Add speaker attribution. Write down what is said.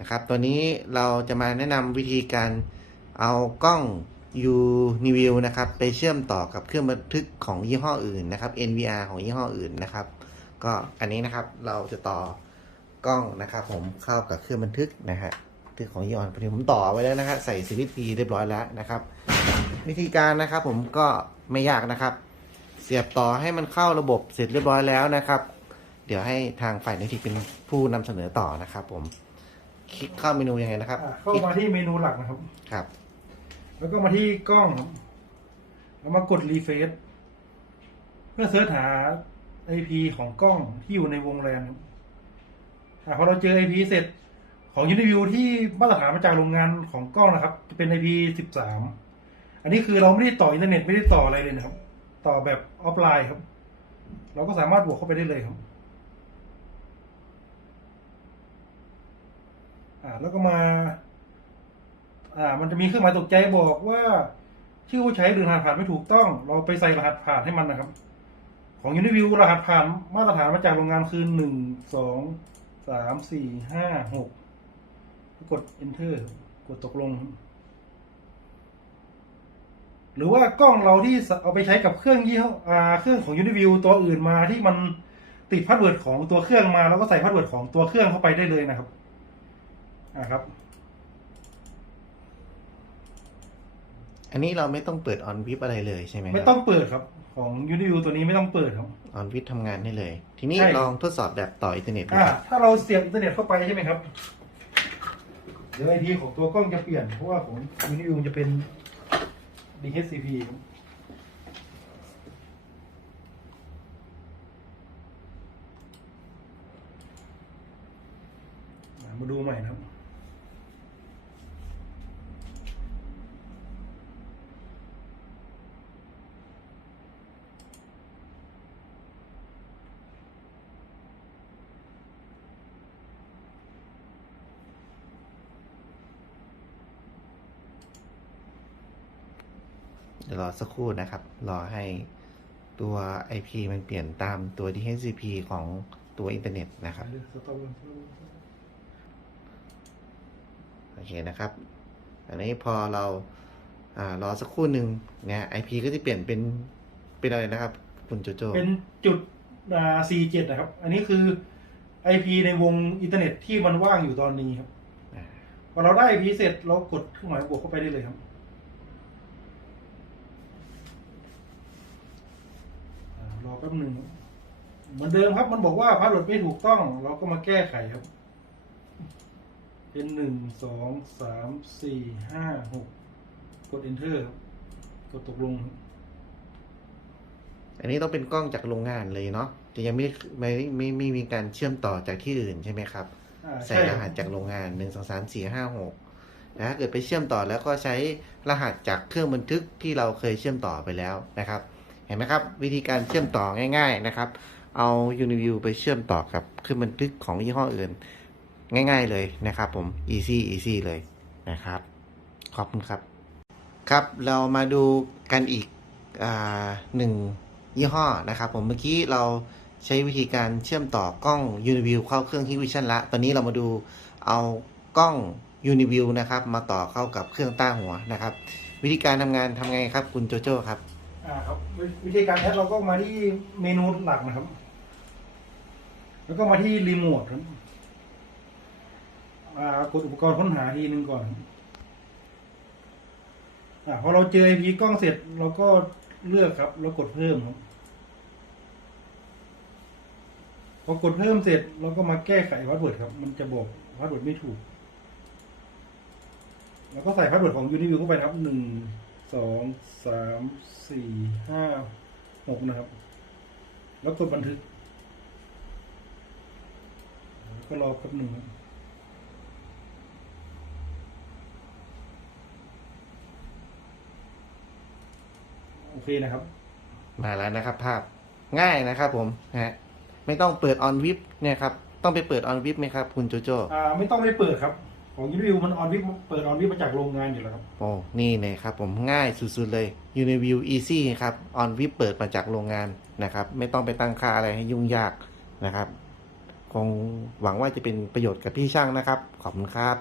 Speaker 1: นะครับ ตัวนี้เราจะมาแนะนำวิธีการเอากล้อง u n i v i e w นะครับไปเชื่อมต่อกับเครื่องบันทึกของยี่ห้ออื่นนะครับ NVR ของยี่ห้ออื่นนะครับ ก็อันนี้นะครับเราจะต่อกล้องนะครับ ผมเข้ากับเครื่องบันทึกนะฮะบันทึกของยี่ห้อพอดีผมต่อไว้แล้วนะฮะใส่สวิตช์พีเรียบร้อยแล้วนะครับ วิธีการนะครับ ผมก็ไม่ยากนะครับ เสียบต่อให้มันเข้าระบบเสร็จเรียบร้อยแล้วนะครับ เดี๋ยวให้ทางฝ่ายนิติเป็นผู้นำเสนอต่อนะครับ ผม คลิกเข้าเมนูยังไงนะครับ
Speaker 2: อะเข้ามาที่เมนูหลักนะครับ
Speaker 1: ครับ
Speaker 2: แล้วก็มาที่กล้องครับแล้วมากดรีเฟซเพื่อเสิร์ชหา IP ของกล้องที่อยู่ในวงแรมครับอะพอเราเจอ IP เสร็จของ Uniview ที่มาตรฐานมาจากโรงงานของกล้องนะครับ จะเป็น IP สิบสามอันนี้คือเราไม่ได้ต่ออินเทอร์เน็ตไม่ได้ต่ออะไรเลยนะครับ ต่อแบบออฟไลน์ครับ เราก็สามารถบวกเข้าไปได้เลยครับ อ่า แล้วก็มา อ่า มันจะมีเครื่องหมายตกใจบอกว่า ชื่อผู้ใช้หรือรหัสผ่านไม่ถูกต้อง เราไปใส่รหัสผ่านให้มันนะครับ ของ Uniview รหัสผ่านมาตรฐานมาจากโรงงานคือหนึ่งสองสามสี่ห้าหกกด enter กดตกลง หรือว่ากล้องเราที่เอาไปใช้กับเครื่องยี่ห้ออ่าเครื่องของ Uniview ตัวอื่นมาที่มันติดพาสเวิร์ดของตัวเครื่องมา แล้วก็ใส่พาสเวิร์ดของตัวเครื่องเข้าไปได้เลยนะครับ อ่าครับ
Speaker 1: อันนี้เราไม่ต้องเปิดออนวิปอะไรเลยใช่ไหมครับ
Speaker 2: ไม่ต้องเปิดครับ ของ Uniview ตัวนี้ไม่ต้องเปิดครับ
Speaker 1: ออนวิปทำงานได้เลย ทีนี้
Speaker 2: ใช่
Speaker 1: ลองทดสอบแบบต่ออินเทอร์เน็ตดู
Speaker 2: อ่า
Speaker 1: ครับ
Speaker 2: ถ้าเราเสียบอินเทอร์เน็ตเข้าไปใช่ไหมครับ เดี๋ยวไอพีของตัวกล้องจะเปลี่ยน เพราะว่าของ Uniview จะเป็น DHCP ครับอ่ามาดูใหม่นะครับ
Speaker 1: เดี๋ยวรอสักครู่นะครับ รอให้ตัว IP มันเปลี่ยนตามตัว DHCP ของตัวอินเทอร์เน็ตนะครับ โอเคนะครับ อันนี้พอเราอารอสักครู่หนึ่งเนี่ย IP ก็จะเปลี่ยนเป็นเป็นอะไรนะครับ คุณโจโจ
Speaker 2: เป็นจุดอ่า47นะครับ อันนี้คือ IP ในวงอินเทอร์เน็ตที่มันว่างอยู่ตอนนี้ครับ
Speaker 1: อ่า
Speaker 2: พอเราได้ IP เสร็จเรากดเครื่องหมายบวกเข้าไปได้เลยครับอ่ารอ แป๊บหนึ่งครับเหมือนเดิมครับ มันบอกว่าพาสเวิร์ดไม่ถูกต้อง เราก็มาแก้ไขครับ เป็นหนึ่งสองสามสี่ห้าหกกด enter ครับกดตกลงครับ
Speaker 1: อันนี้ต้องเป็นกล้องจากโรงงานเลยเนาะจะยังไม่ไม่ไม่ไม่มีการเชื่อมต่อจากที่อื่นใช่ไหมครับ
Speaker 2: อ่า
Speaker 1: ใส่
Speaker 2: ช่
Speaker 1: ร
Speaker 2: คบ
Speaker 1: หัสจากโรงงานหนึ่งสองสามสี่ห้าหกนะถ้าเกิดไปเชื่อมต่อแล้วก็ใช้รหัสจากเครื่องบันทึกที่เราเคยเชื่อมต่อไปแล้วนะครับ เห็นไหมครับ วิธีการเชื่อมต่อง่าย ๆนะครับ เอา Uniview ไปเชื่อมต่อกับเครื่องบันทึกของยี่ห้ออื่น ง่าย ๆเลยนะครับผม easy easy เลยนะครับ ขอบคุณครับ ครับเรามาดูกันอีกอหนึ่งยี่ห้อนะครับผมเมื่อกี้เราใช้วิธีการเชื่อมต่อกล้อง Uniview เข้าเครื่อง Hikvision ละ ตอนนี้เรามาดูเอากล้อง Uniview นะครับ มาต่อเข้ากับเครื่องต้าหัวนะครับ วิธีการทำงานทำไงครับคุณโจโจ้ครับ
Speaker 2: อ่าครับวิวิธีการแอดเราก็มาที่เมนูหลักนะครับ แล้วก็มาที่รีโมทครับอ่ากดอุปกรณ์ค้นหาทีนึงก่อนอ่าพอเราเจอ IP กล้องเสร็จเราก็เลือกครับ แล้วกดเพิ่มครับพอกดเพิ่มเสร็จเราก็มาแก้ไขพาสเวิร์ดครับ มันจะบอกพาสเวิร์ดไม่ถูก แล้วก็ใส่พาสเวิร์ดของ Uniview เข้าไปครับหนึ่ง สองสามสี่ห้าหกนะครับ แล้วกดบันทึกแล้วก็รอแป๊บหนึ่งครับโอเคนะครับ
Speaker 1: มาแล้วนะครับ ภาพง่ายนะครับผมนะฮะไม่ต้องเปิด on vip เนี่ยครับ ต้องไปเปิด on vip ไหมครับ คุณโจโจ้
Speaker 2: อ่า ไม่ต้องไปเปิดครับ ของยูนิวิวมันออนวิปเปิดออนวิปมาจากโรงงานอยู่แล้วครับ
Speaker 1: โอ้นี่เลยครับผมง่ายสุดๆเลยยูนิวิวอีซี่ครับออนวิเปิดมาจากโรงงานนะครับ ไม่ต้องไปตั้งค่าอะไรให้ยุ่งยากนะครับ คงหวังว่าจะเป็นประโยชน์กับพี่ช่างนะครับ ขอบคุณครับ